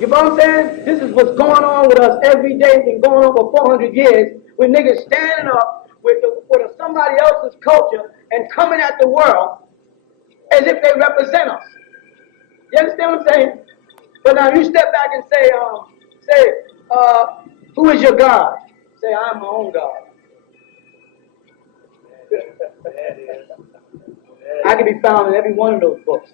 You know what I'm saying? This is what's going on with us every day. Been going on for 400 years. With niggas standing up with somebody else's culture and coming at the world as if they represent us. You understand what I'm saying? But now you step back and say, who is your God? Say, I'm my own God. I can be found in every one of those books.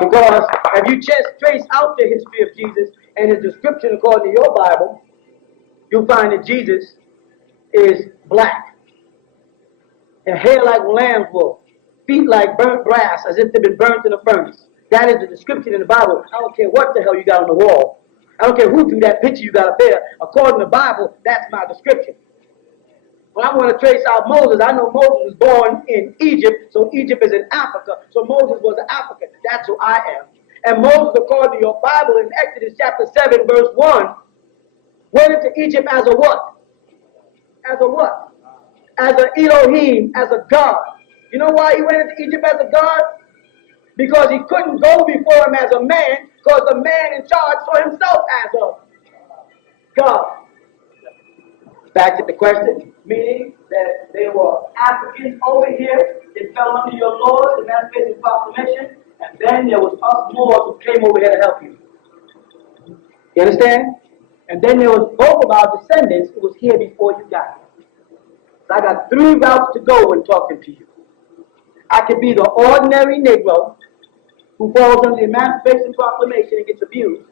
Because if you just trace out the history of Jesus and his description according to your Bible, you'll find that Jesus is black, and hair like lamb's wool, feet like burnt brass, as if they've been burnt in a furnace. That is the description in the Bible. I don't care what the hell you got on the wall. I don't care who drew that picture you got up there. According to the Bible, that's my description. When I want to trace out Moses, I know Moses was born in Egypt, so Egypt is in Africa. So Moses was an African. That's who I am. And Moses, according to your Bible, in Exodus chapter 7, verse 1, went into Egypt as a what? As a what? As an Elohim, as a God. You know why he went into Egypt as a God? Because he couldn't go before him as a man, because the man in charge saw himself as a God. Back to the question, meaning that they were Africans over here, they fell under your laws, the Emancipation Proclamation, and then there was us Moors who came over here to help you. You understand? And then there was both of our descendants who was here before you got here. So I got 3 routes to go when talking to you. I could be the ordinary Negro who falls under the Emancipation Proclamation and gets abused.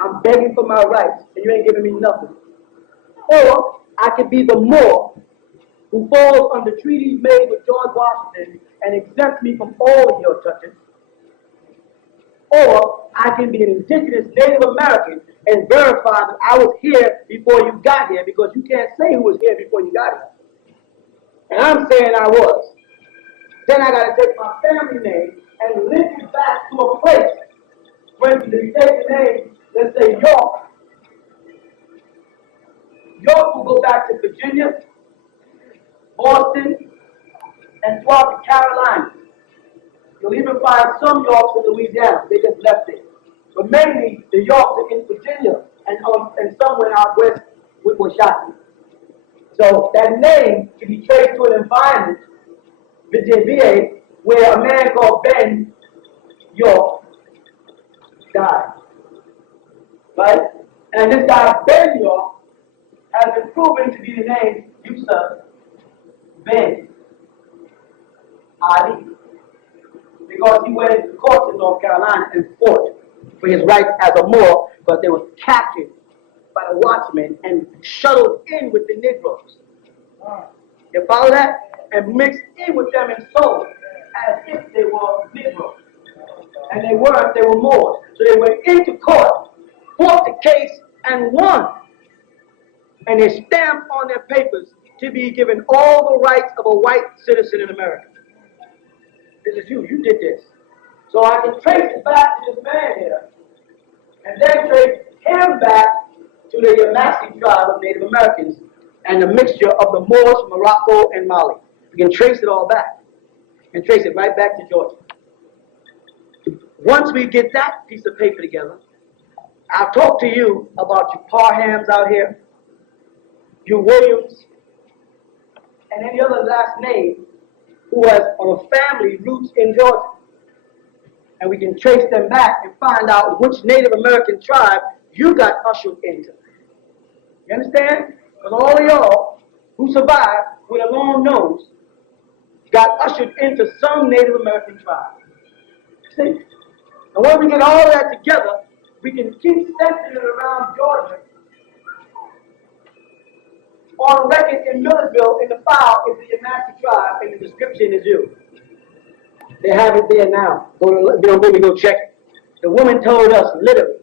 I'm begging for my rights, and you ain't giving me nothing. Or I could be the Moor who falls under treaties made with George Washington and exempts me from all of your touches. Or I can be an indigenous Native American and verify that I was here before you got here, because you can't say who was here before you got here. And I'm saying I was. Then I got to take my family name and link it back to a place. When you take the name, let's say York. York will go back to Virginia, Boston, and throughout the Carolinas. You'll even find some Yorks in Louisiana. They just left it. But mainly, the Yorks are in Virginia and somewhere out west with Washington. So that name can be traced to an environment, Virginia, where a man called Ben York died. Right? And this guy, Ben York, has been proven to be the name Yusuf Ben Ali, because he went into the courts in North Carolina and fought for his rights as a Moor, because they were captured by the watchmen and shuttled in with the Negroes. You follow that? And mixed in with them and sold as if they were Negroes. And they weren't, they were Moors. So they went into court, fought the case, and won. And they stamped on their papers to be given all the rights of a white citizen in America. This is you did this. So I can trace it back to this man here, and then trace him back to the Yamasi tribe of Native Americans and the mixture of the Moors, Morocco, and Mali. We can trace it all back, and trace it right back to Georgia. Once we get that piece of paper together, I'll talk to you about your Parhams out here, your Williams, and any other last name who has family roots in Georgia. And we can trace them back and find out which Native American tribe you got ushered into. You understand? Because all of y'all who survived with a long nose got ushered into some Native American tribe. See? And when we get all of that together, we can keep centering it around Georgia. On record in Millersville, in the file, is the Yamasi tribe, and the description is you. They have it there now. Don't let me go check it. The woman told us, literally,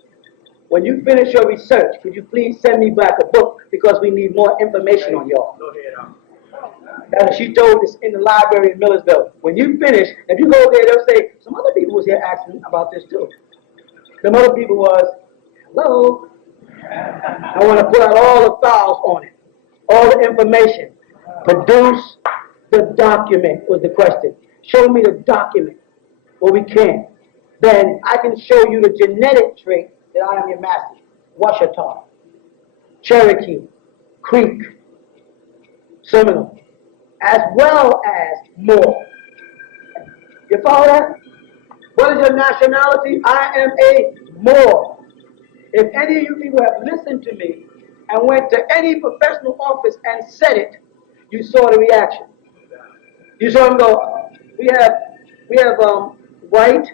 when you finish your research, could you please send me back a book, because we need more information on y'all. That's what she told us in the library in Millersville. When you finish, if you go there, they'll say, some other people was here asking about this too. Some other people was, hello, I want to put out all the files on it. All the information. Produce the document was the question. Show me the document. Well, we can't. then I can show you the genetic trait that I am your master. Washita, Cherokee, Creek, Seminole, as well as Moor. You follow that? What is your nationality? I am a Moor. If any of you people have listened to me and went to any professional office and said it, you saw the reaction. You saw them go, we have white,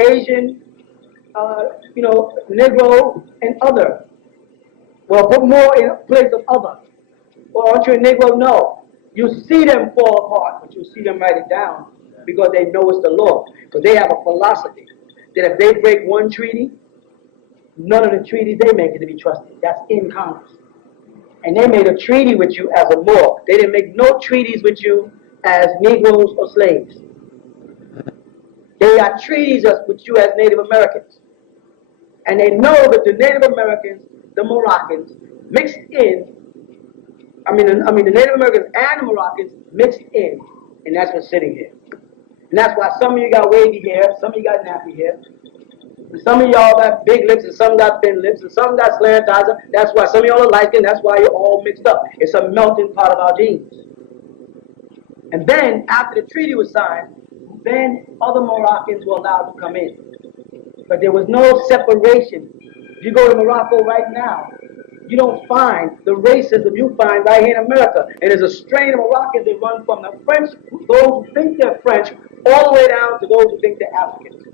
Asian, Negro, and other. Well, put more in place of other. Well, aren't you a Negro? No. You see them fall apart, but you see them write it down because they know it's the law. Because they have a philosophy that if they break one treaty, none of the treaties they make it to be trusted. That's in Congress. And they made a treaty with you as a Moor. They didn't make no treaties with you as Negroes or slaves. They got treaties with you as Native Americans. And they know that the Native Americans, the Moroccans, mixed in, the Native Americans and the Moroccans mixed in, and that's what's sitting here. And that's why some of you got wavy hair, some of you got nappy hair, and some of y'all got big lips, and some got thin lips, and some got slantizer. That's why some of y'all are light-skinned. That's why you're all mixed up. It's a melting pot of our genes. And then, after the treaty was signed, then other Moroccans were allowed to come in. But there was no separation. If you go to Morocco right now, you don't find the racism you find right here in America. And there's a strain of Moroccans that run from the French, those who think they're French, all the way down to those who think they're Africans.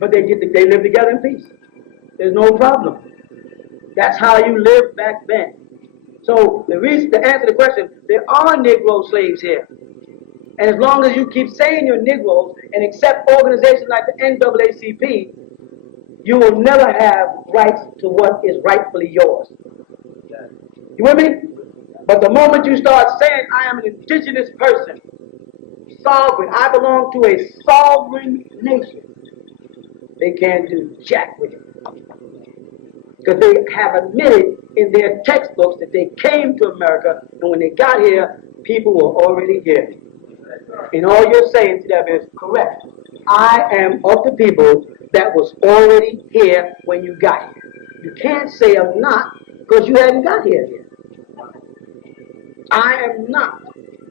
But they live together in peace. There's no problem. That's how you lived back then. So the reason to answer the question, there are Negro slaves here. And as long as you keep saying you're Negroes and accept organizations like the NAACP, you will never have rights to what is rightfully yours. You with me? But the moment you start saying, I am an indigenous person, sovereign, I belong to a sovereign nation, they can't do jack with it. Because they have admitted in their textbooks that they came to America, and when they got here, people were already here. And all you're saying to them is, correct. I am of the people that was already here when you got here. You can't say I'm not because you hadn't got here yet. I am not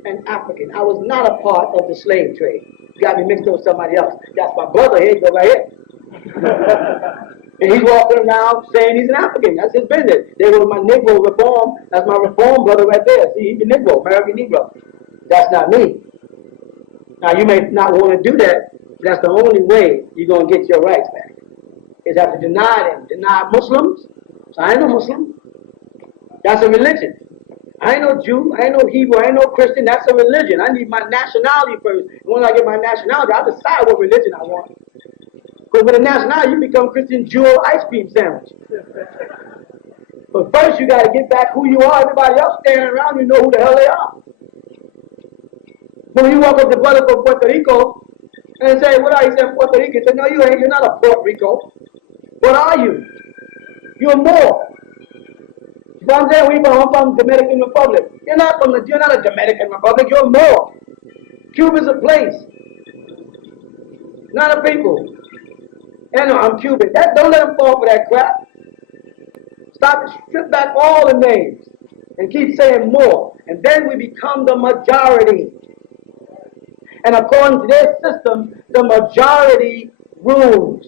an African. I was not a part of the slave trade. You got me mixed up with somebody else. That's my brother here. He goes right here. And he's walking around saying he's an African. That's his business. They go to my Negro reform. That's my reform brother right there. See, he's a Negro, American Negro. That's not me. Now, you may not want to do that. But that's the only way you're going to get your rights back. Is have to deny them. Deny Muslims. So I ain't no Muslim. That's a religion. I ain't no Jew. I ain't no Hebrew. I ain't no Christian. That's a religion. I need my nationality first. And when I get my nationality, I'll decide what religion I want. Because with a nationality, you become Christian, Jew, or ice cream sandwich. But first, you got to get back who you are. Everybody else standing around, you know who the hell they are. When you walk up to brother from Puerto Rico and say, what are you? He said, Puerto Rico. He said, no, you ain't. You're not a Puerto Rico. What are you? You're Moor. You know what I'm saying? I'm from Dominican Republic. You're not a Dominican Republic. You're Moor. Cuba's a place, not a people. And no, I'm Cuban. Don't let them fall for that crap. Stop, strip back all the names and keep saying more. And then we become the majority. And according to their system, the majority rules.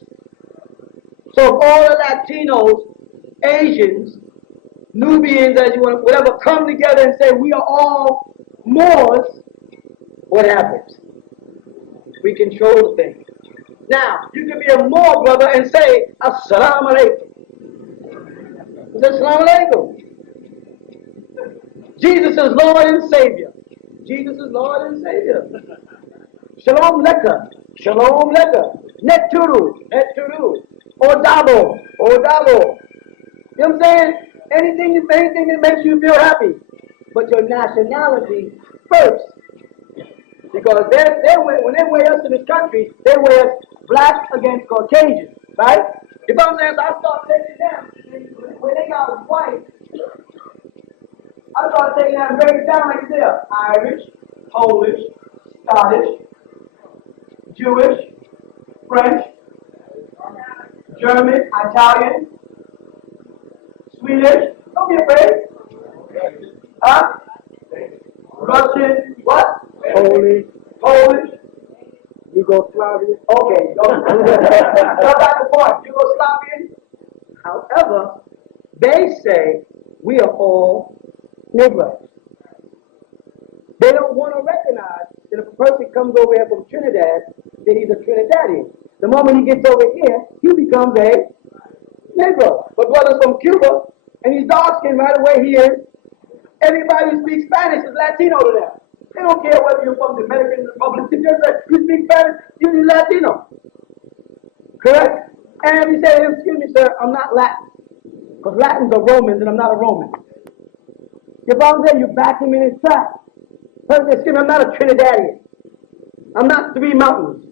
So if all the Latinos, Asians, Nubians, as you want, whatever, come together and say we are all Moors, what happens? We control the thing. Now, you can be a Moor brother and say, Assalamu alaikum. Assalamu alaikum. Jesus is Lord and Savior. Jesus is Lord and Savior. Shalom leka. Shalom leka. Neturu. Neturu. Odabo. Odabo. You know what I'm saying? Anything that makes you feel happy. But your nationality first. Because when they weigh us in this country, they weigh us black against Caucasian, right? You know what I'm saying? So I start taking them. When they got us white, I start taking them and breaking it down like this. Irish, Polish, Scottish, Jewish, French, German, Italian, Swedish. Don't be afraid. Huh? Russian, what? Polish. Yugoslavian. Okay, y'all got the point. Yugoslavian. However, they say we are all Negroes. They don't want to recognize that if a person comes over here from Trinidad, that he's a Trinidadian. The moment he gets over here, he becomes a Negro. But brothers from Cuba, and he's dark skinned right away he is. Everybody who speaks Spanish is Latino to them. They don't care whether you're from the Dominican Republic. They just say, you speak Spanish, you're Latino. Correct? And you say, excuse me, sir, I'm not Latin. Because Latins are Romans and I'm not a Roman. Your father said, you back him in his tracks. Person says, excuse me, I'm not a Trinidadian. I'm not Three Mountains.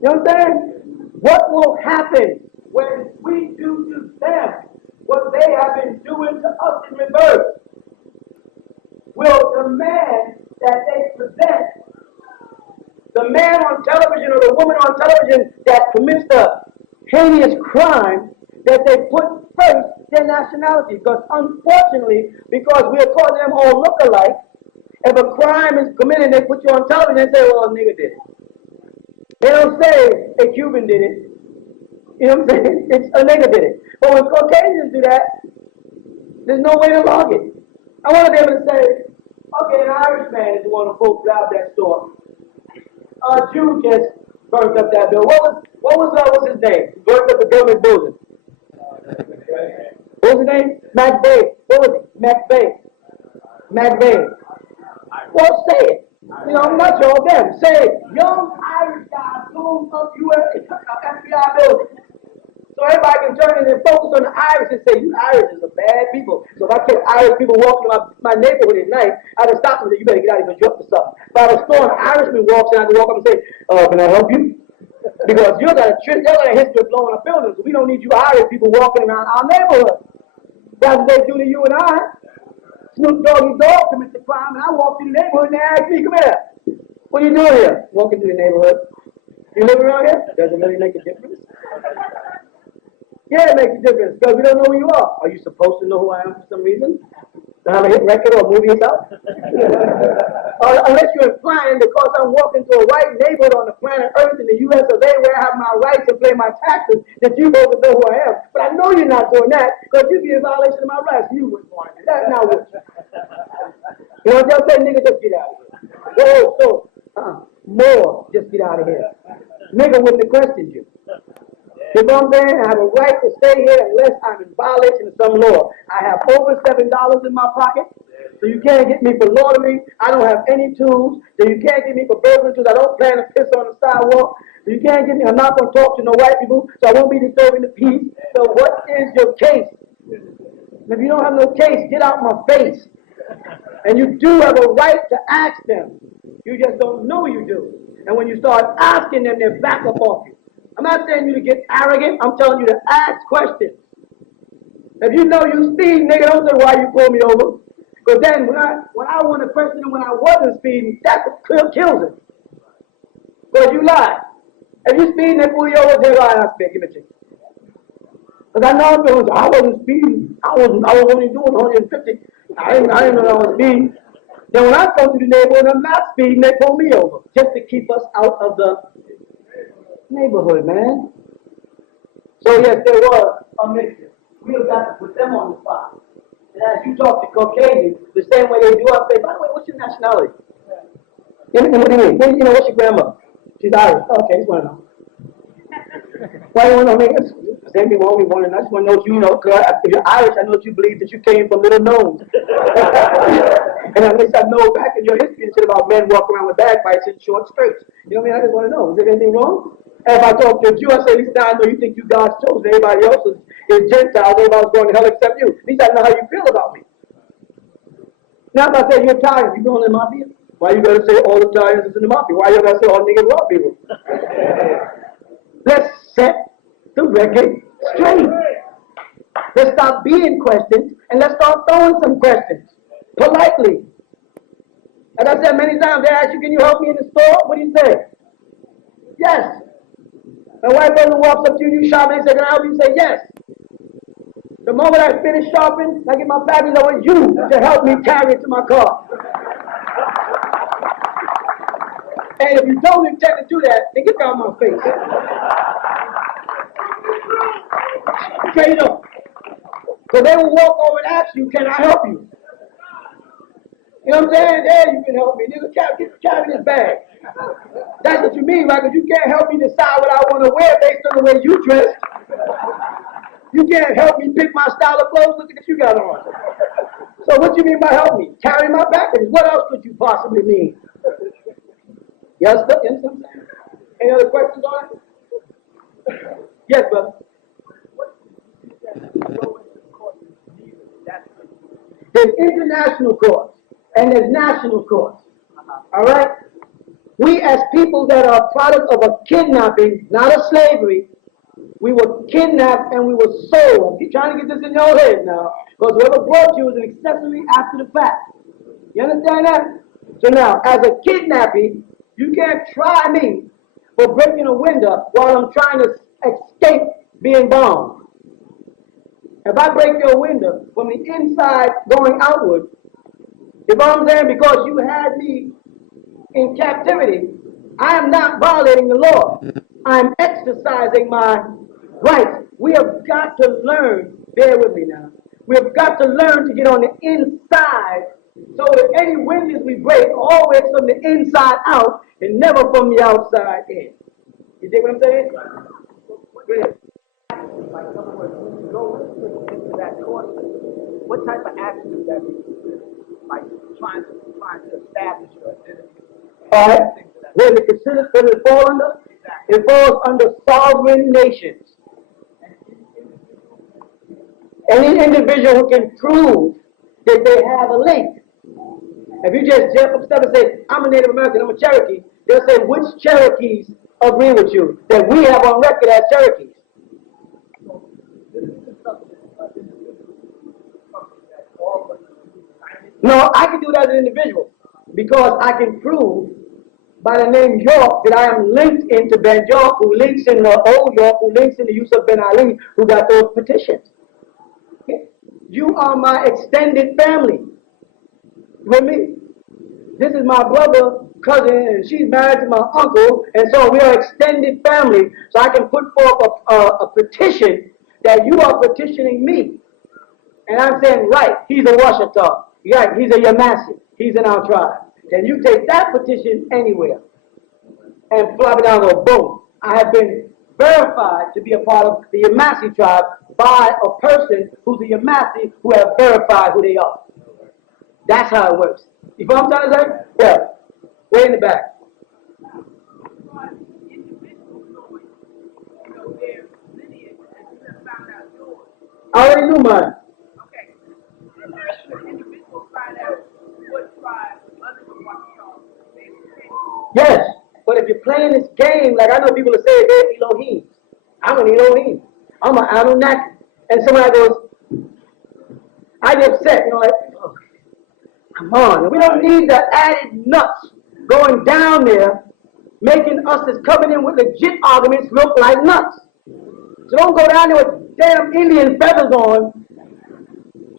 You know what I'm saying? What will happen when we do to them what they have been doing to us in reverse? Will the man that they present, the man on television or the woman on television that commits the heinous crime, that they put first their nationality? Because unfortunately, because we are calling them all look-alike, if a crime is committed, they put you on television and say, well, a nigga did it. They don't say a Cuban did it. You know what I'm saying? It's a nigga did it. But when Caucasians do that, there's no way to log it. I want to be able to say, okay, an Irish man is the one who folks robbed that store. A Jew just burnt up that building. What was his name? He burnt up the government building. What was his name? McVeigh. What was it? McVeigh. Well, say it. You know, I'm not sure of them. Say, young Irish guy blew up U.S. FBI building. So everybody can turn in and focus on the Irish and say, you Irish are bad people. So if I catch Irish people walking in my neighborhood at night, I just stop them and say, you better get out of here because you're up to something. If I was store and an Irishman walks in, I can walk up and say, can I help you? Because you got a history of blowing up buildings. So we don't need you Irish people walking around our neighborhood. That's what they do to you and I. Snoop Dogg's dog commits the crime, and I walk through the neighborhood and they ask me, come here. What are you doing here? Walking through the neighborhood. You live around here? Does it really make a difference? Yeah, it makes a difference because we don't know who you are. Are you supposed to know who I am for some reason? To have a hit record or a movie yourself? Unless you're implying because I'm walking to a white neighborhood on the planet Earth in the U.S. of A. where I have my right to pay my taxes, that you both know who I am. But I know you're not doing that because you'd be in violation of my rights. You wouldn't want to do that. Now what? You know what they'll say? Nigga, just get out of here. Moor, just get out of here. Nigga wouldn't have questioned you. You know what I'm saying? I have a right to stay here unless I'm in violation of some law. I have over $7 in my pocket, so you can't get me for loitering. I don't have any tools, so you can't get me for burglary because I don't plan to piss on the sidewalk. So you can't get me. I'm not going to talk to no white people, so I won't be disturbing the peace. So what is your case? And if you don't have no case, get out my face. And you do have a right to ask them. You just don't know you do. And when you start asking them, they back up off you. I'm not saying you to get arrogant. I'm telling you to ask questions. If you know you speed, nigga, don't say why you pulled me over. Because then when I want to question him when I wasn't speeding, that's what kills him. Because you lied. If you speeding, they pull you over, say, all right, I'll speak. Give me a check. Because I know I wasn't speeding. I was only doing 150. I didn't know I was speeding. Then when I come to the neighborhood, I'm not speeding, they pull me over. Just to keep us out of the neighborhood, man. So yes, there was a mixture. We have got to put them on the spot. And as you talk to Caucasians, the same way they do, I say, by the way, what's your nationality? What do you mean? You know, what's your grandma? She's Irish. Oh, okay, just want to know. Why do you want to know, niggas? Same thing we want to know. I just want to know what you know, because if you're Irish, I know that you believe that you came from little gnomes. And at least I know back in your history, it's about men walking around with bagpipes and short skirts. You know what I mean? I just want to know, is there anything wrong? And if I talk to a Jew, I say, at least now I know you think you God's chosen. Everybody else is Gentiles. Everybody's going to hell except you. At least I know how you feel about me. Now if I say you're Italian, you going in the mafia? Why you got to say all Italians is in the mafia? Why you got to say all niggas rob people? Let's set the record straight. Let's stop being questions and let's start throwing some questions politely. Like I said many times, they ask you, can you help me in the store? What do you say? A white brother walks up to you, you shopping, and say, can I help you? You say, yes. The moment I finish shopping, I get my package, I want you to help me carry it to my car. And if you don't intend to do that, then get out of my face. Straight up. Because they will walk over and ask you, can I help you? You know what I'm saying? Yeah, you can help me. Nigga, carry this bag. That's what you mean, right? Because you can't help me decide what I want to wear based on the way you dress. You can't help me pick my style of clothes. Look at what you got on. So what you mean by help me? Carry my package. What else could you possibly mean? Yes, sir? You understand what I'm saying? Any other questions on it? Yes, brother. There's international courts and there's national courts. All right? We as people that are product of a kidnapping, not a slavery, we were kidnapped and we were sold. Keep trying to get this in your head now. Because whoever brought you is an accessory after the fact. You understand that? So now, as a kidnappee, you can't try me for breaking a window while I'm trying to escape being bombed. If I break your window from the inside going outward, you know what I'm saying? Because you had me in captivity, I am not violating the law. I'm exercising my rights. We have got to learn, bear with me now, we have got to learn to get on the inside so that any windows we break always from the inside out and never from the outside in. You dig what I'm saying? Go ahead. Like, in other words, when you go into that court, what type of action does that mean? Like trying to establish your identity. All right. When it falls under? Exactly. It falls under sovereign nations. Any individual who can prove that they have a link. If you just jump up and say, I'm a Native American, I'm a Cherokee, they'll say, which Cherokees agree with you that we have on record as Cherokees? No, I can do that as an individual because I can prove by the name York that I am linked into Ben York, who links in the old York, who links in the Yusuf Ben Ali, who got those petitions. You are my extended family. You with me? This is my brother, cousin, and she's married to my uncle, and so we are extended family. So I can put forth a petition that you are petitioning me. And I'm saying, right, he's a Washita. Right, he's a Yamasi. He's in our tribe. Then you take that petition anywhere and flop it down there, boom. I have been verified to be a part of the Yamasi tribe by a person who's a Yamasi who have verified who they are. That's how it works. You know what I'm trying to say? Yeah. Way in the back. I already knew mine. Yes, but if you're playing this game, like I know people that say they're Elohim. I'm an Elohim. I'm an Anunnaki. And somebody goes, I get upset, like, oh, come on. We don't need the added nuts going down there, making us that's coming in with legit arguments look like nuts. So don't go down there with damn Indian feathers on,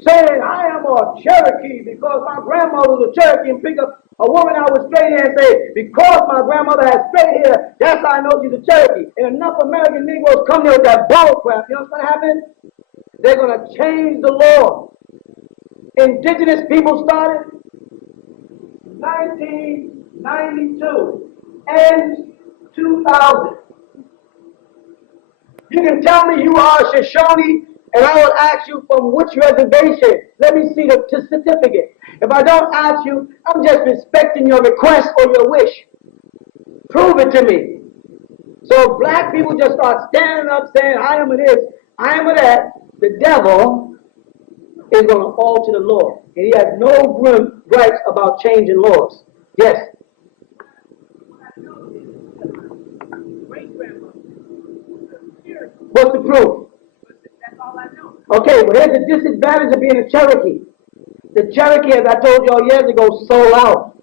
saying I am a Cherokee because my grandmother was a Cherokee, and pick up a woman out with straight hair and say, because my grandmother has straight hair, that's how I know she's a Cherokee. And enough American Negroes come there with that bull crap. You know what's going to happen? They're going to change the law. Indigenous people started 1992 and 2000. You can tell me you are a Shoshone, and I will ask you from which reservation. Let me see the certificate. If I don't ask you, I'm just respecting your request or your wish. Prove it to me. So black people just start standing up saying, I am a this, I am a that. The devil is going to alter the law. And he has no rights about changing laws. Yes? What's the proof? Okay, well here's the disadvantage of being a Cherokee. The Cherokee, as I told y'all years ago, sold out.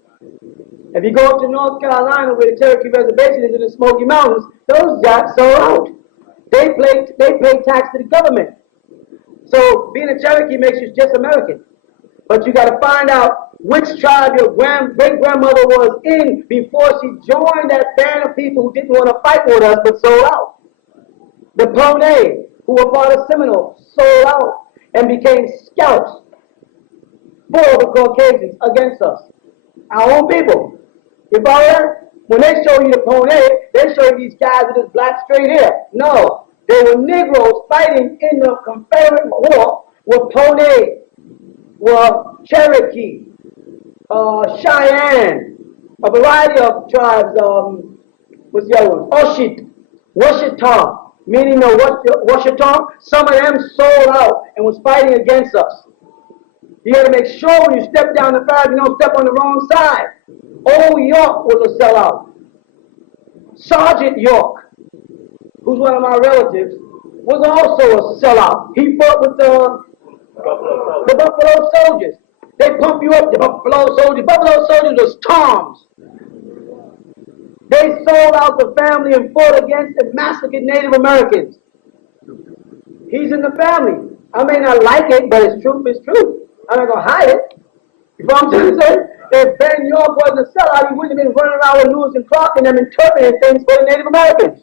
If If you go up to North Carolina where the Cherokee Reservation is in the Smoky Mountains, those jacks sold out. They pay tax to the government. So being a Cherokee makes you just American. But you got to find out which tribe your great-grandmother was in before she joined that band of people who didn't want to fight with us but sold out. The Pone, who were part of Seminole, sold out and became scouts for the Caucasians against us. Our own people. You follow that? When they show you the Pone, they show you these guys with this black straight hair. No, they were Negroes fighting in the Confederate War with Pone, were Cherokee, Cheyenne, a variety of tribes. What's the other one? Washita, meaning the Washita. Some of them sold out and was fighting against us. You got to make sure when you step down the fire, you don't step on the wrong side. Old York was a sellout. Sergeant York, who's one of my relatives, was also a sellout. He fought with the Buffalo Soldiers. They pump you up, the Buffalo Soldiers. Buffalo Soldiers was Toms. They sold out the family and fought against and massacred Native Americans. He's in the family. I may not like it, but it's truth is truth. I'm not going to hide it. You know what I'm trying to say? If Ben York wasn't a sellout, he wouldn't have been running around with Lewis and Clark and them interpreting things for the Native Americans.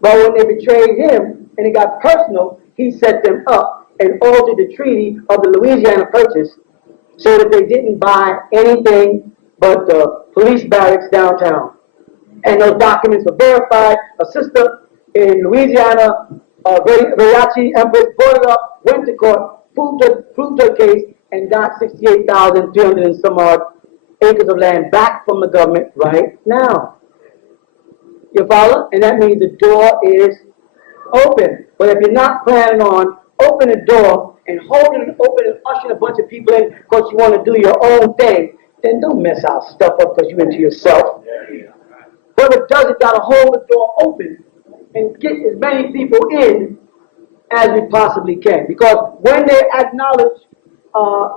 But when they betrayed him and it got personal, he set them up and altered the treaty of the Louisiana Purchase so that they didn't buy anything but the police barracks downtown. And those documents were verified. A sister in Louisiana, Veriachi Empress, brought it up, went to court, proved her case, and got 68,300 and some odd acres of land back from the government right now. You follow? And that means the door is open. But if you're not planning on opening the door and holding it open and ushering a bunch of people in because you want to do your own thing, then don't mess our stuff up because you're into yourself. Whoever does it got to hold the door open and get as many people in as we possibly can. Because when they acknowledge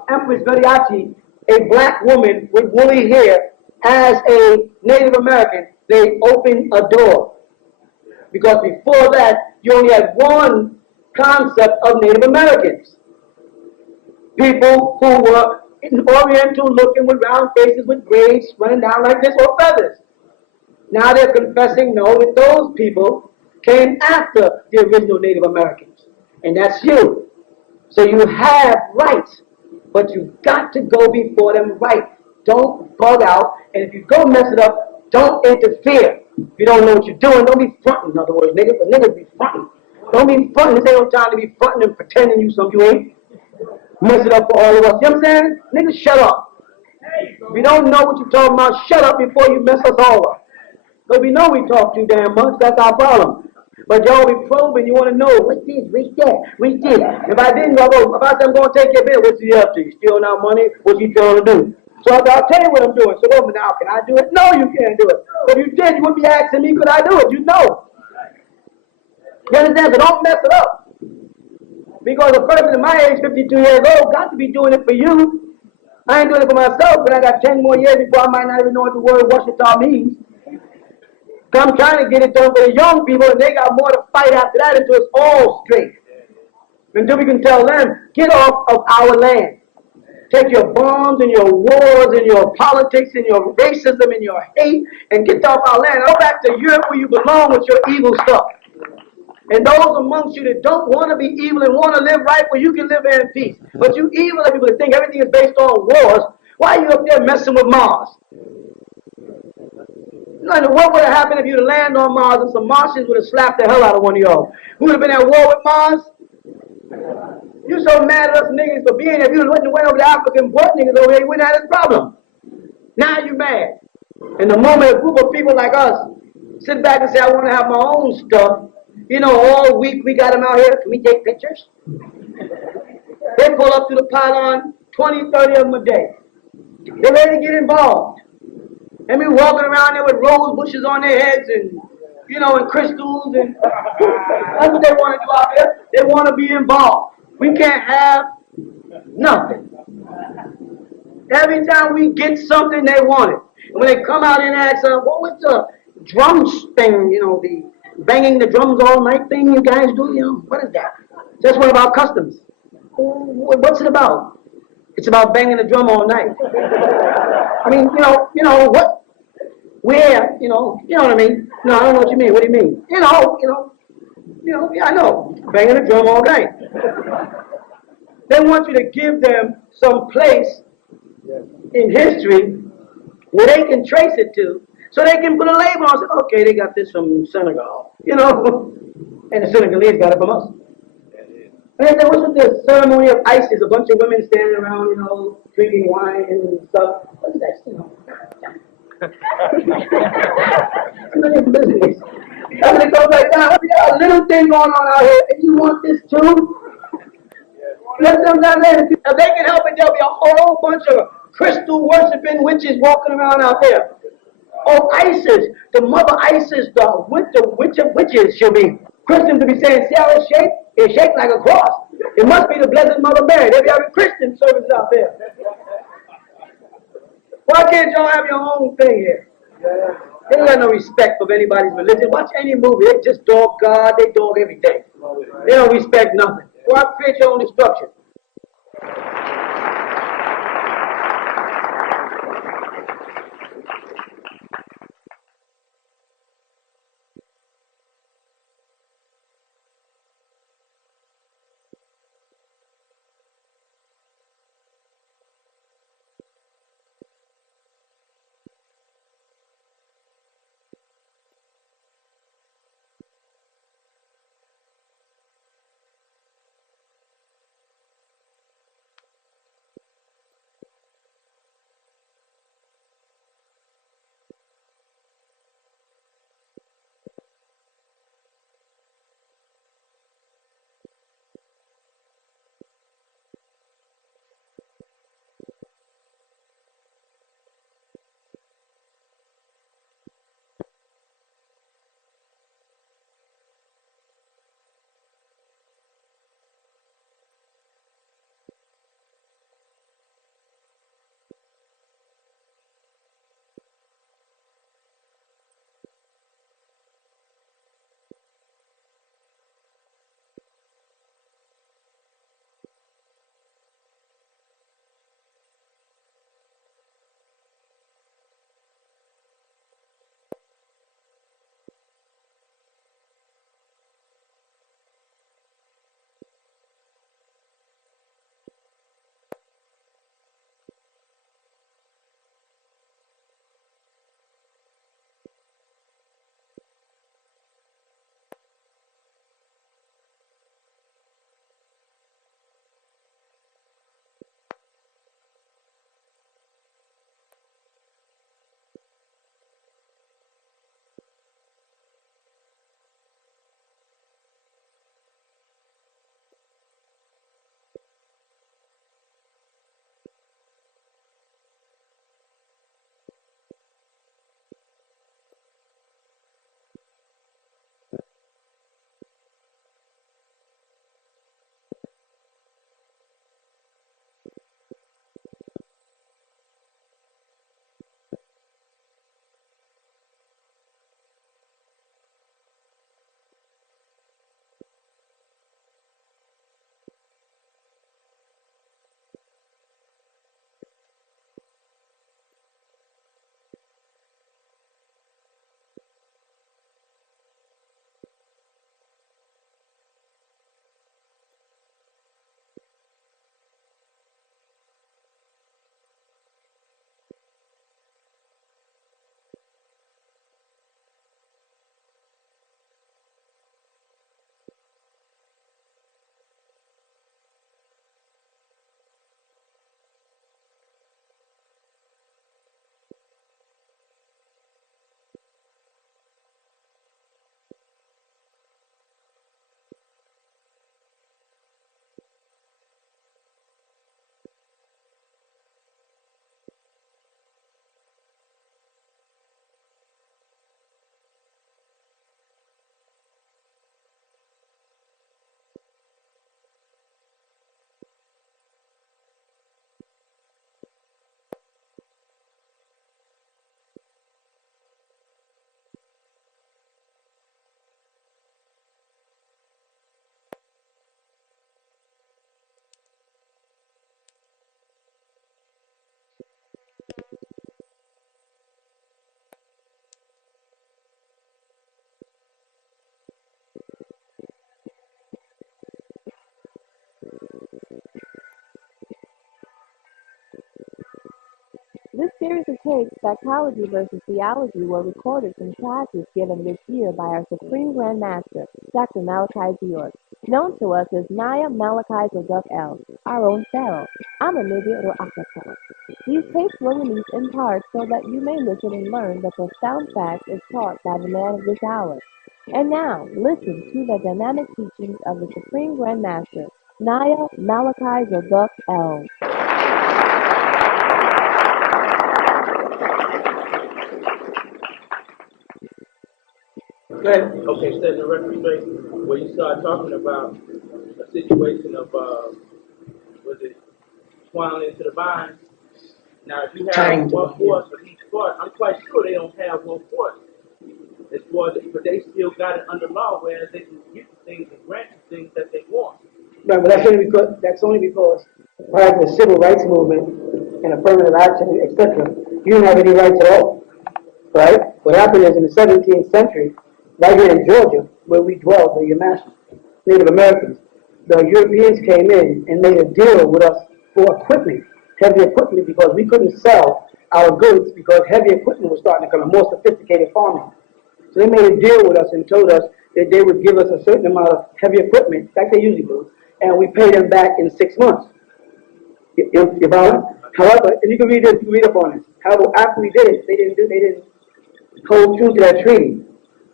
Empress Veriachi, a black woman with woolly hair, as a Native American, they open a door. Because before that, you only had one concept of Native Americans. People who were Oriental looking with round faces with braids running down like this or feathers. Now they're confessing, no, that those people came after the original Native Americans. And that's you. So you have rights, but you've got to go before them right. Don't bug out, and if you go mess it up, don't interfere. If you don't know what you're doing, don't be fronting. In other words, niggas be fronting. Don't be fronting. This ain't no time to be fronting and pretending you something you ain't. Mess it up for all of us. You know what I'm saying? Niggas, shut up. If you don't know what you're talking about, shut up before you mess us all up. Because we know we talk too damn much. That's our problem. But y'all be probing, you want to know, what's this, what's that, what's this? If I didn't go, if I said I'm going to take your bill, what's he up to? You stealing our money? What's he trying to do? So I'll tell you what I'm doing. So now, can I do it? No, you can't do it. But if you did, you wouldn't be asking me, could I do it? You know. You understand? So don't mess it up. Because a person of my age, 52 years old, got to be doing it for you. I ain't doing it for myself, but I got 10 more years before I might not even know what the word Washita means. I'm trying to get it done for the young people, and they got more to fight after that until it's all straight. Until we can tell them, get off of our land. Take your bombs and your wars and your politics and your racism and your hate and get off our land. Go back to Europe where you belong with your evil stuff. And those amongst you that don't want to be evil and want to live right, well, you can live in peace. But you evil people that think everything is based on wars, why are you up there messing with Mars? What would have happened if you'd have landed on Mars and some Martians would have slapped the hell out of one of y'all? Who would have been at war with Mars? You're so mad at us niggas for being here. If you went over the African butt niggas over here, you wouldn't have this problem. Now you mad. And the moment a group of people like us sit back and say, I want to have my own stuff, you know, all week we got them out here. Can we take pictures? They pull up to the pylon, 20, 30 of them a day. They're ready to get involved. And be walking around there with rose bushes on their heads and, you know, and crystals and that's what they want to do out there. They want to be involved. We can't have nothing. Every time we get something, they want it. when they come out and ask, what was the drums thing, the banging the drums all night thing you guys do, what is that? That's what about customs. What's it about? It's about banging the drum all night. I mean, what, where, you know what I mean? No, I don't know what you mean. What do you mean? Yeah, I know. Banging the drum all night. They want you to give them some place in history where they can trace it to, so they can put a label on it. Okay, they got this from Senegal, and the Senegalese got it from us. And then what's with the ceremony of ISIS? A bunch of women standing around, drinking wine and stuff. What's that? None of your business. And it goes like that. We got a little thing going on out here, and you want this too? Let them down there. If they can help it, there'll be a whole bunch of crystal worshiping witches walking around out there. Oh, Isis, the mother Isis, the witch of witches, she'll be. Christians will be saying, see how it's shaped? It's shaped like a cross. It must be the Blessed Mother Mary. They'll be having Christian service out there. Why can't y'all have your own thing here? They don't got no respect for anybody's religion. Watch any movie. They just dog God. They dog everything. They don't respect nothing. Why create your own destruction? This series of tapes, Psychology versus Theology, were recorded from classes given this year by our Supreme Grand Master, Dr. Malachi Z, known to us as Nayya MalachiZodok L, our own Pharaoh. I'm a Nayya Ro'akata. These tapes were released in part so that you may listen and learn the profound facts as taught by the man of this hour. And now, listen to the dynamic teachings of the Supreme Grand Master, Nayya MalachiZodok L. Okay, setting the record straight, where you start talking about a situation of, was it twining into the vine? Now, if you have one force for each part, I'm quite sure they don't have one force. As far as, but they still got it under law, whereas they can get things and grant the things that they want. Right, but that's only because prior to the civil rights movement and affirmative action, etc., you didn't have any rights at all. Right? What happened is in the 17th century, right here in Georgia, where we dwell, the Emancipation, Native Americans, the Europeans came in and made a deal with us for equipment, heavy equipment, because we couldn't sell our goods because heavy equipment was starting to come, more sophisticated farming. So they made a deal with us and told us that they would give us a certain amount of heavy equipment, like they usually do, and we pay them back in 6 months. You follow? However, and you can read up on this. However, after we did it, they didn't hold true to that treaty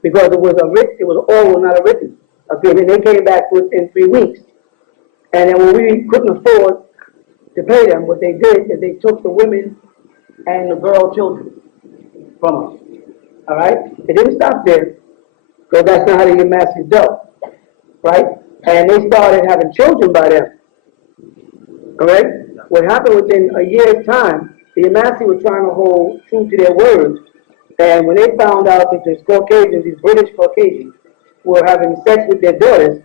because it was oral, not a written agreement. They came back within 3 weeks, and then when we couldn't afford to pay them, what they did is they took the women and the girl children from us. All right, it didn't stop there because that's not how the masses dealt, right? And they started having children by them. Correct? What happened within a year's time, the Emancipation were trying to hold true to their words. And when they found out that these Caucasians, these British Caucasians, were having sex with their daughters,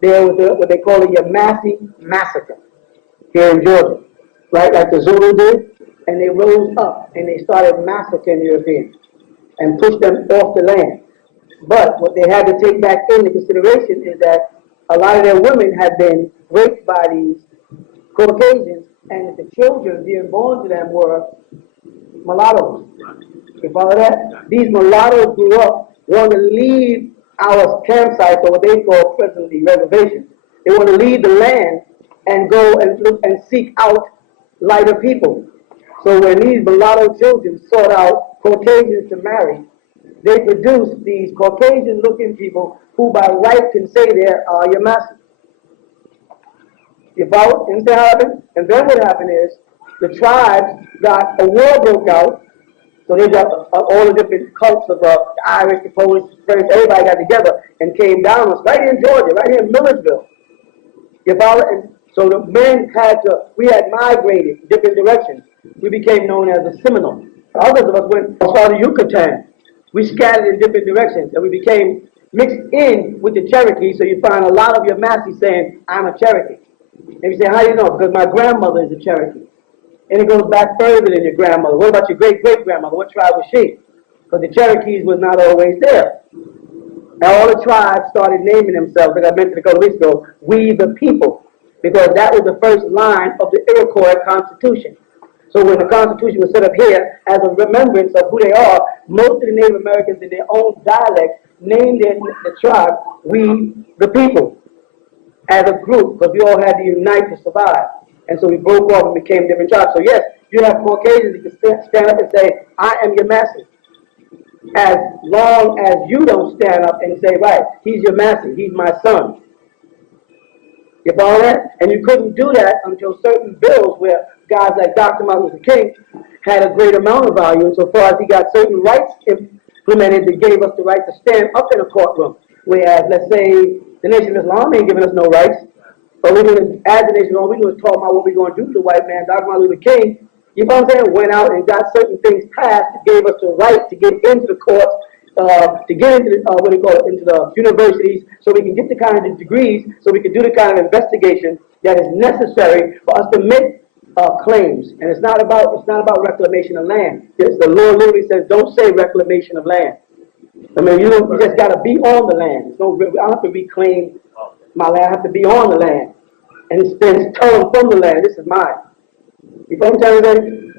there was what they call a Emancipation massacre here in Georgia, right? Like the Zulu did. And they rose up and they started massacring the Europeans and pushed them off the land. But what they had to take back into consideration is that a lot of their women had been raped by these Caucasians, and the children being born to them were mulattoes. You follow that? These mulattoes grew up, wanted to leave our campsites, or what they call presently reservations. They want to leave the land and go and look and seek out lighter people. So when these mulatto children sought out Caucasians to marry, they produced these Caucasian-looking people who by right can say they are your masters. You follow? You understand how it happened? And then what happened is the tribes got a war broke out. So they got all the different cults of the Irish, the Polish, the French, everybody got together and came down on us right here in Georgia, right here in Millersville. You follow? And so the men we had migrated different directions. We became known as the Seminole. Others of us went as far as Yucatan. We scattered in different directions and we became mixed in with the Cherokee. So you find a lot of your masses saying, I'm a Cherokee. And you say, how do you know? Because my grandmother is a Cherokee. And it goes back further than your grandmother. What about your great-great-grandmother? What tribe was she? Because the Cherokees was not always there. And all the tribes started naming themselves, like I mentioned a couple weeks ago, we the people. Because that was the first line of the Iroquois Constitution. So when the Constitution was set up here, as a remembrance of who they are, most of the Native Americans in their own dialect named the tribe, we the people, as a group, because we all had to unite to survive. And so we broke off and became different tribes. So yes, you have Caucasians who can stand up and say, I am your master. As long as you don't stand up and say, right, he's your master, he's my son. You follow that? And you couldn't do that until certain bills where guys like Dr. Martin Luther King had a great amount of value insofar as he got certain rights implemented that gave us the right to stand up in a courtroom. Whereas, let's say, the Nation of Islam ain't giving us no rights. But we're going to, as the Nation of Islam, we're going to talk about what we're going to do to the white man. Dr. Martin Luther King, you know what I'm saying, went out and got certain things passed that gave us the right to get into the courts, to get into into the universities, so we can get the kind of degrees, so we can do the kind of investigation that is necessary for us to make claims. And it's not about reclamation of land. The Lord literally says, don't say reclamation of land. I mean, you just got to be on the land. I don't have to reclaim my land. I have to be on the land. And it's stolen from the land. This is mine. You know what I'm telling you?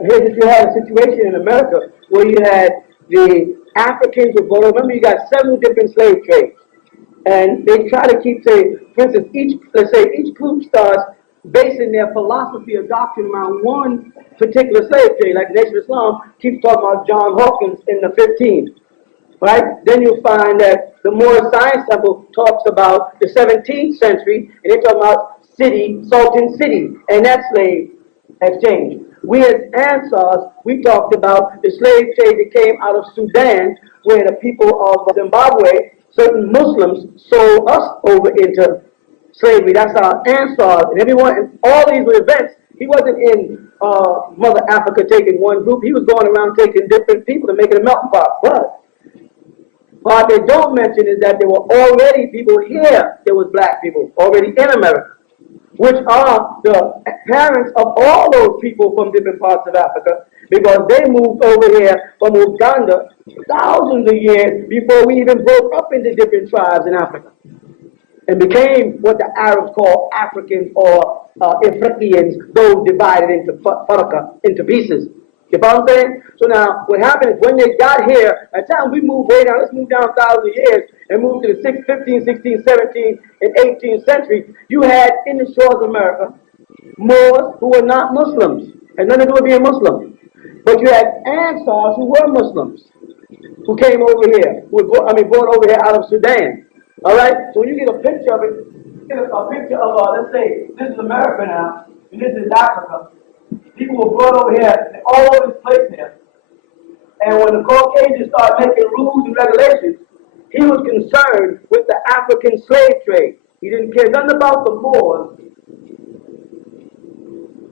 Here's if you had a situation in America where you had the Africans were brought over. Remember, you got several different slave trades. And they try to keep, say, for instance, let's say each group starts basing their philosophy or doctrine around one particular slave trade. Like the Nation of Islam keeps talking about John Hawkins in the 15th, right? Then you'll find that the Moor Science Temple talks about the 17th century, and they talk about Sultan City, and that slave exchange. We as Ansars, we talked about the slave trade that came out of Sudan, where the people of Zimbabwe, certain Muslims, sold us over into slavery. That's our Ansars, and everyone, and all these events. He wasn't in Mother Africa taking one group. He was going around taking different people to make it a melting pot. But what they don't mention is that there were already people here. There was black people already in America, which are the parents of all those people from different parts of Africa, because they moved over here from Uganda thousands of years before we even broke up into different tribes in Africa and became what the Arabs call Africans or Ifriqians, those divided into faraka, into pieces. You follow what I'm saying? So now, what happened is when they got here, at the time we moved way down, let's move down thousands of years and move to the 15th, 16th, 17th, and 18th century, you had in the shores of America Moors who were not Muslims, had nothing to do with being Muslim. But you had Ansars who were Muslims, who came over here, who were brought over here out of Sudan. All right? So when you get a picture of it, get a picture of, let's say, this is America now, and this is Africa. People were brought over here, all over this place here. And when the Caucasians started making rules and regulations, he was concerned with the African slave trade. He didn't care nothing about the Moors.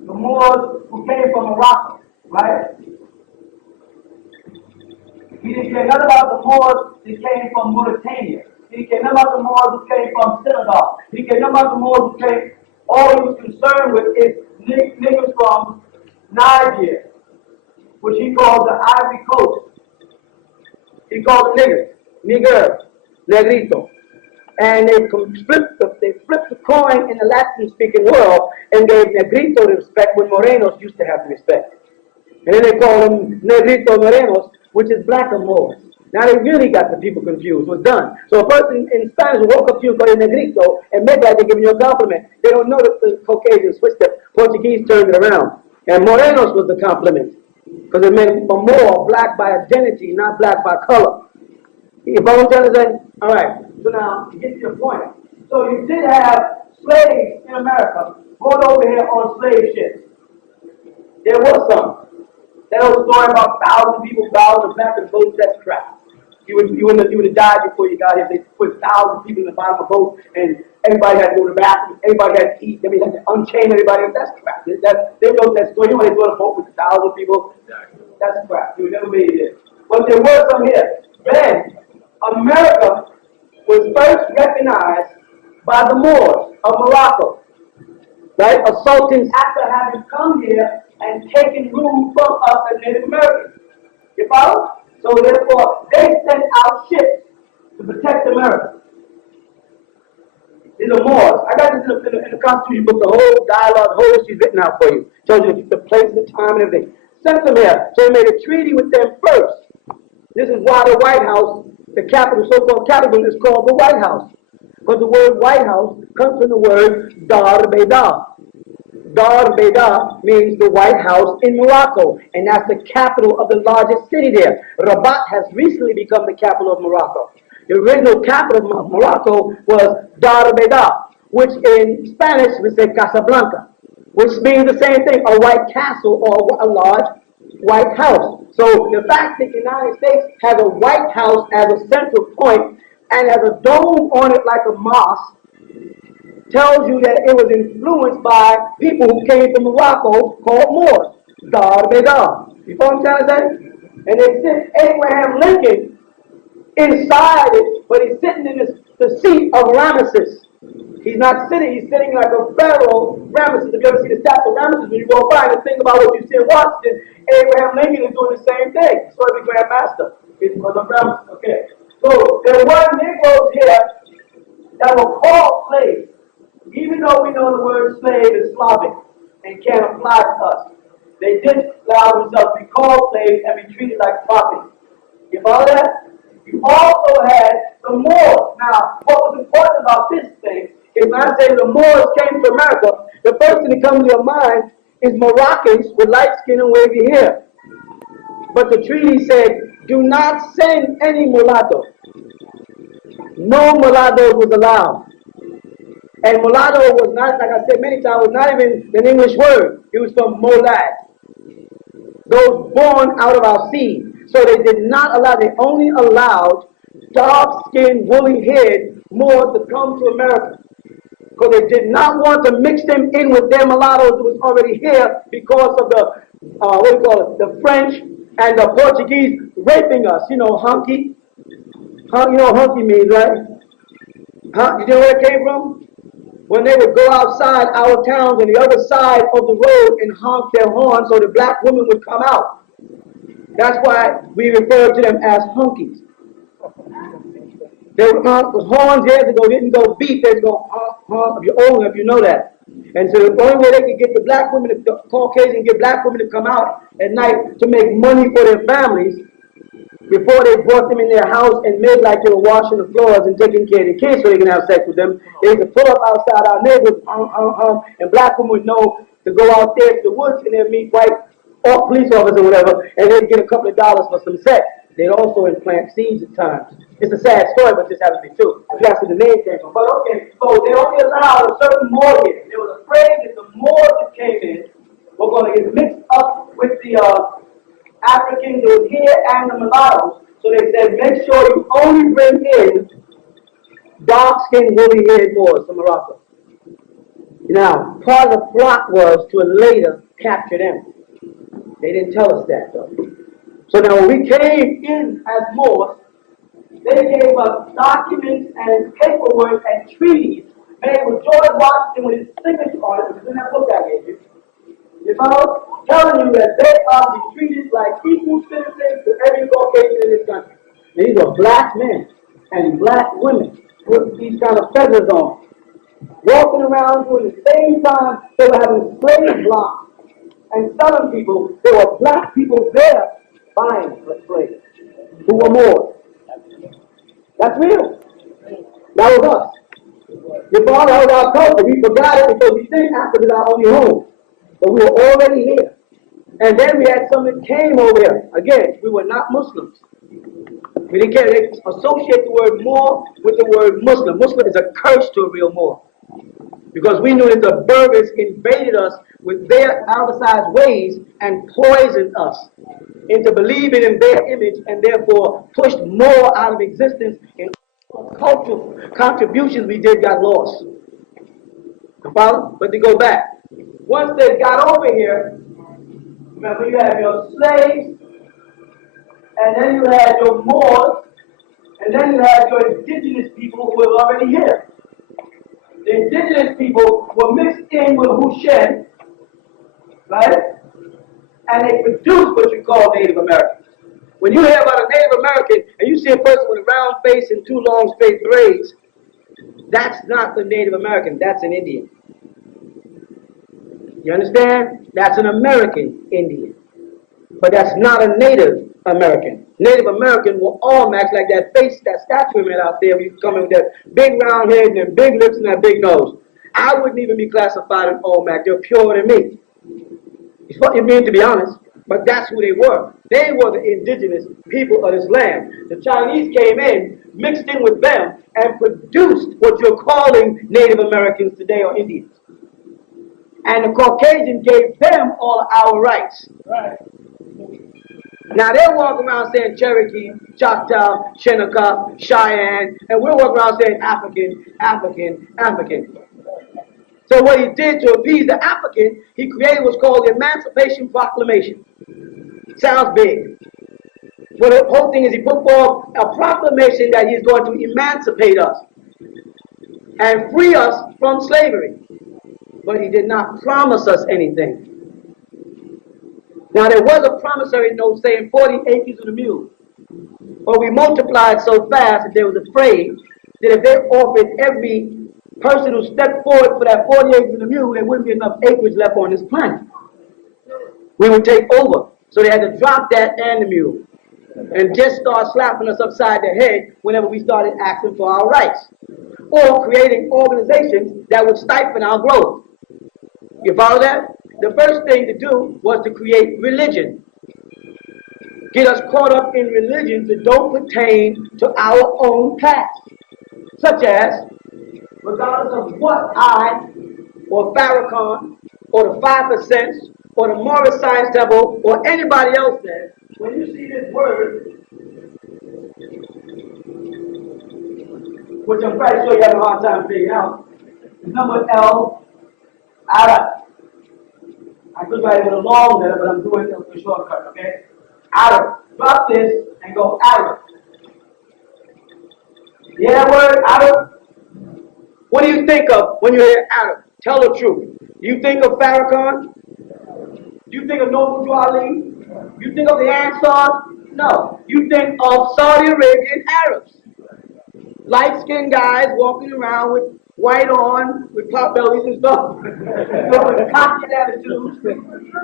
The Moors who came from Morocco, right? He didn't care nothing about the Moors that came from Mauritania. He didn't care nothing about the Moors who came from Senegal. He didn't care nothing about the Moors who came. All he was concerned with is niggas from Niger, which he called the Ivory Coast. He called them nigger, negrito. And they flipped the coin in the Latin-speaking world and gave negrito the respect when morenos used to have the respect. And then they called them negrito morenos, which is black and Moors. Now they really got the people confused. It was done. So a person in Spanish will walk up to you and call you negrito and make like they're giving you a compliment. They don't know that the Caucasians switched it. Portuguese turned it around. And morenos was the compliment. Because it meant for more, black by identity, not black by color. You follow what I'm saying? All right. So now, to get to your point. So you did have slaves in America brought over here on slave ships. There was some. That old story about 1,000 people bound the back of the boat, that's crap. You would have died before you got here. They put 1,000 people in the bottom of the boat, and everybody had to go to the bathroom. Everybody had to eat. I mean, they had to unchain everybody. That's crap. They wrote that story. You know when they go on a boat with 1,000 people? That's crap. You never made it. But there were some here. Then, America was first recognized by the Moors of Morocco, right? A sultan after having come here and taken rule from us as Native Americans. You follow? So therefore, they sent out ships to protect America. These are Moors. I got this in the Constitution book, the whole dialogue, the whole history is written out for you. Tells you the place, the time, and everything. Sent them here. So they made a treaty with them first. This is why the White House, the capital, so-called capital, is called the White House. Because the word White House comes from the word Dar Beida. Dar Beida means the White House in Morocco, and that's the capital of the largest city there. Rabat has recently become the capital of Morocco. The original capital of Morocco was Dar Beida, which in Spanish we say Casablanca, which means the same thing, a white castle or a large white house. So the fact that the United States has a White House as a central point and has a dome on it like a mosque tells you that it was influenced by people who came from Morocco called Moors. Dar Beida. You follow what I'm trying to say? And they sent Abraham Lincoln inside it, but he's sitting in the seat of Ramesses. He's not sitting, he's sitting like a pharaoh, Ramesses. If you ever see the statue of Ramesses, when you go by and think about what you see in Washington, Abraham Lincoln is doing the same thing. So every Grand Master is because of Ramesses. Okay. So there were Negroes here that were called slaves. Even though we know the word slave is Slavic and can't apply to us. They did, allow themselves to be called slaves and be treated like property. You follow that? You also had the Moors. Now, what was important about this thing is when I say the Moors came to America, the first thing that comes to your mind is Moroccans with light skin and wavy hair. But the treaty said, do not send any mulatto. No mulatto was allowed. And mulatto was not, like I said many times, was not even an English word. It was from molad. Those born out of our seed. So they did not allow, they only allowed dark-skinned, woolly-haired Moors to come to America. Because they did not want to mix them in with their mulattoes who was already here because of the, the French and the Portuguese raping us. You know, hunky. You know what hunky means, right? Huh? You know where it came from? When they would go outside our towns on the other side of the road and honk their horn so the black women would come out. That's why we refer to them as hunkies. They would honk with horns years ago, didn't go beat, they would go honk, honk. If you're old enough, you know that. And so the only way they could get the black women, the Caucasian, get black women to come out at night to make money for their families before they brought them in their house and made like they were washing the floors and taking care of the kids so they can have sex with them. They could pull up outside our neighborhood, and black women would know to go out there to the woods and they'd meet white or police officers or whatever, and they'd get a couple of dollars for some sex. They'd also implant seeds at times. It's a sad story, but this happens to be true. That's where the name came from. But okay, so they only allowed a certain Moor here. They was afraid that the Moors that came in were going to get mixed up with the Africans that was here and the mulattoes. So they said, make sure you only bring in dark-skinned, woolly-haired Moors from Morocco. Now, part of the plot was to later capture them. They didn't tell us that, though. So now when we came in as Moors, they gave us documents and paperwork and treaties made with George Washington with his signature on it, which is in that book I gave you. If I was telling you that they are to be treated like equal citizens to every Caucasian in this country. These are black men and black women with these kind of feathers on, walking around during the same time they were having slave blocks and selling people. There were black people there buying slaves who were Moors. That's real. That was us. You follow, that was our culture. We forgot it because we think Africa is our only home. But we were already here. And then we had some that came over here. Again, we were not Muslims. We didn't care. They associate the word Moor with the word Muslim. Muslim is a curse to a real Moor. Because we knew that the Berbers invaded us with their outside ways and poisoned us into believing in their image and therefore pushed more out of existence, and cultural contributions we did got lost. But to go back, once they got over here, remember you had your slaves, and then you had your Moors, and then you had your indigenous people who were already here. The indigenous people were mixed in with Hushen, right? And they produced what you call Native Americans. When you hear about a Native American and you see a person with a round face and two long straight braids, that's not the Native American, that's an Indian. You understand? That's an American Indian. But that's not a Native American. Native American will all match like that face, that statue man out there, when you come in with that big round head and them big lips and that big nose. I wouldn't even be classified as all match. They're purer than me. It's what you mean, to be honest, but that's who they were. They were the indigenous people of this land. The Chinese came in, mixed in with them, and produced what you're calling Native Americans today or Indians. And the Caucasian gave them all our rights. Right. Now they're walking around saying Cherokee, Choctaw, Shinnecock, Cheyenne, and we're walking around saying African, African, African. So what he did to appease the African, he created what's called the Emancipation Proclamation. Sounds big. But the whole thing is he put forth a proclamation that he's going to emancipate us and free us from slavery. But he did not promise us anything. Now there was a promissory note saying 40 acres of the mule. But we multiplied so fast that they was afraid that if they offered every person who stepped forward for that 40 acres of the mule, there wouldn't be enough acreage left on this planet. we would take over. So they had to drop that and the mule and just start slapping us upside the head whenever we started asking for our rights, or creating organizations that would stifle our growth. You follow that? The first thing to do was to create religion. Get us caught up in religions that don't pertain to our own past. Such as, regardless of what I, or Farrakhan, or the 5%, or the Morris Science Temple, or anybody else says, when you see this word, which I'm pretty sure you have a hard time figuring out, the number L, Arab. I could write it with a long letter, but I'm doing it with a shortcut, okay? Arab. Drop this and go Arab. You hear that word, Arab? What do you think of when you hear Arab? Tell the truth. You think of Farrakhan? You think of Noble Ali? You think of the Ansars? No. You think of Saudi Arabian Arabs. Light-skinned guys walking around with white on, with pot bellies and stuff. With cocky attitudes.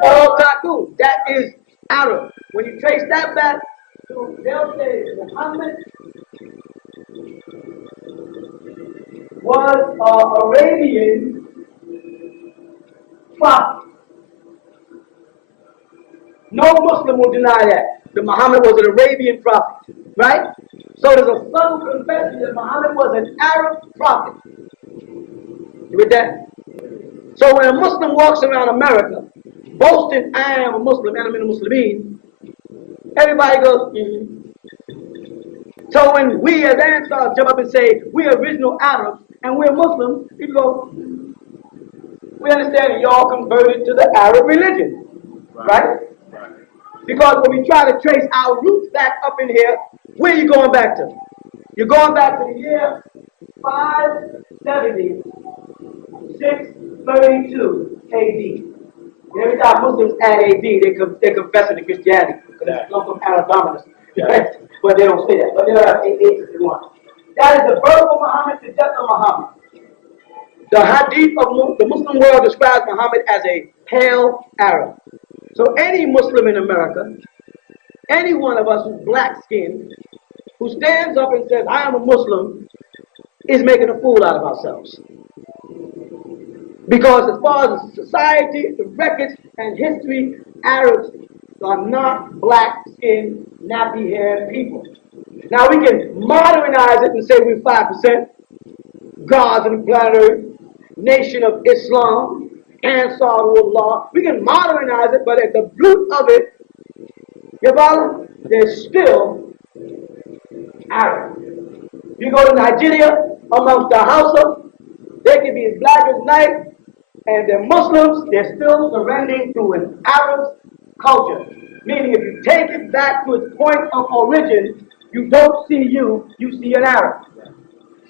All cartoons. That is Arab. When you trace that back to, they'll say Muhammad was an Arabian prophet. No Muslim will deny that Muhammad was an Arabian prophet, right? So there's a subtle confession that Muhammad was an Arab prophet. You with that? So when a Muslim walks around America boasting, I am a Muslim, and I'm in a Muslimin, everybody goes, mm-hmm. So when we as Ansars jump up and say, we're original Arabs, and we're Muslims, people go, we understand that y'all converted to the Arab religion, right? Because when we try to trace our roots back up in here, where are you going back to? You're going back to the year 570, 632 AD. Every time Muslims add AD, they're confessing to Christianity. Because they come from Arab dominance. Right? But they don't say that. But they're 861. That is the birth of Muhammad, the death of Muhammad. The hadith of the Muslim world describes Muhammad as a pale Arab. So any Muslim in America, any one of us who's black-skinned, who stands up and says, I am a Muslim, is making a fool out of ourselves. Because as far as the society, the records, and history, Arabs are not black-skinned, nappy-haired people. Now we can modernize it and say we're 5%, gods on the planet Earth, nation of Islam, Ansarullah. We can modernize it, but at the root of it, you follow? There's still Arab. You go to Nigeria, amongst the Hausa, they can be as black as night, and they're Muslims, they're still surrendering to an Arab culture. Meaning if you take it back to its point of origin, you don't see you see an Arab.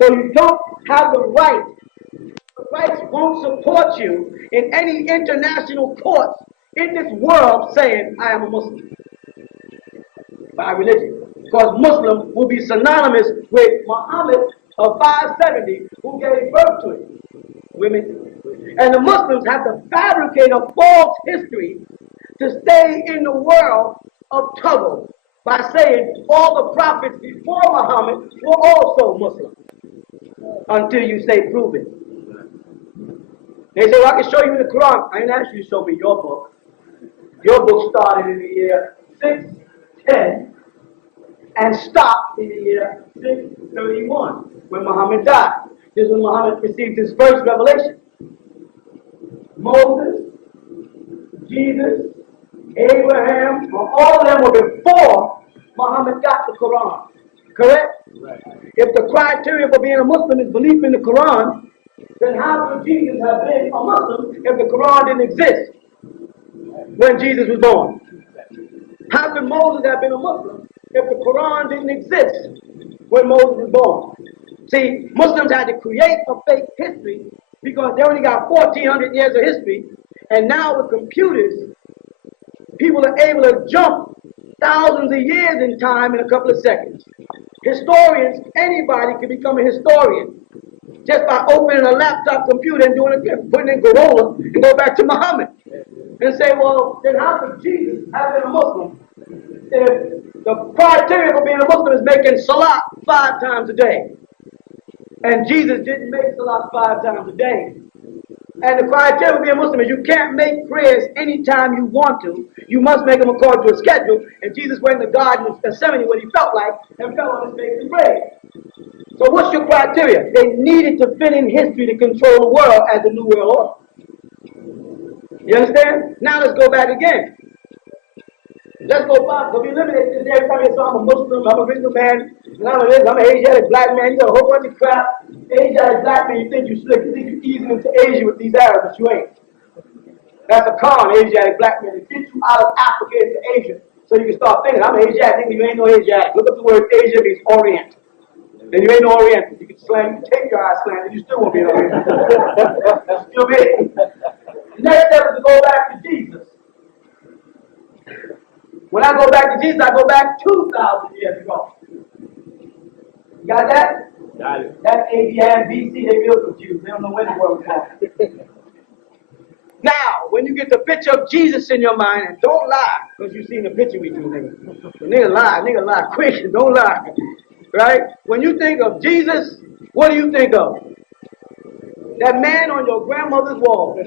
So you don't have the right. The rights won't support you in any international courts in this world saying, I am a Muslim by religion. Because Muslim will be synonymous with Muhammad of 570 who gave birth to it. Women. And the Muslims have to fabricate a false history to stay in the world of trouble by saying all the prophets before Muhammad were also Muslim. Until you say prove it. They say, well, I can show you in the Quran. I didn't ask you to show me your book. Your book started in the year 610 and stopped in the year 631 when Muhammad died. This is when Muhammad received his first revelation. Moses, Jesus, Abraham, all of them were before Muhammad got the Quran. Correct? Right. If the criteria for being a Muslim is belief in the Quran, then how could Jesus have been a Muslim if the Quran didn't exist when Jesus was born? How could Moses have been a Muslim if the Quran didn't exist when Moses was born? See, Muslims had to create a fake history because they only got 1,400 years of history, and now with computers, people are able to jump thousands of years in time in a couple of seconds. Historians, anybody can become a historian just by opening a laptop computer and putting in Corolla and go back to Muhammad. and say, well, then how could Jesus have been a Muslim if the criteria for being a Muslim is making salat 5 times a day? And Jesus didn't make salat 5 times a day. And the criteria for being a Muslim is you can't make prayers anytime you want to. You must make them according to a schedule. And Jesus went in the Garden of Gethsemane when he felt like and fell on his face and prayed. So what's your criteria? They needed to fit in history to control the world as the New World Order. You understand? Now let's go back again. Let's go back. So we eliminate this every time you say I'm a Muslim, I'm a Muslim man, and I'm an Asiatic black man. You got a whole bunch of crap. Asiatic black man, you think you slick. You think you're easing into Asia with these Arabs, but you ain't. That's a con, Asiatic black man, to get you out of Africa into Asia so you can start thinking, I'm Asiatic, nigga, you ain't no Asiatic. Look up the word Asia means Orient. And you ain't no Oriental. You can slam, you take your eyes slammed, and you still won't be an Oriental. Still be. Next step is to go back to Jesus. When I go back to Jesus, I go back 2,000 years ago. You got that? Got it. That's ABM, BC, they feel confused. They don't know where the world is. Now, when you get the picture of Jesus in your mind, and don't lie, because you seen the picture we do, nigga. The nigga lie quick, don't lie. Right? When you think of Jesus, what do you think of? That man on your grandmother's wall.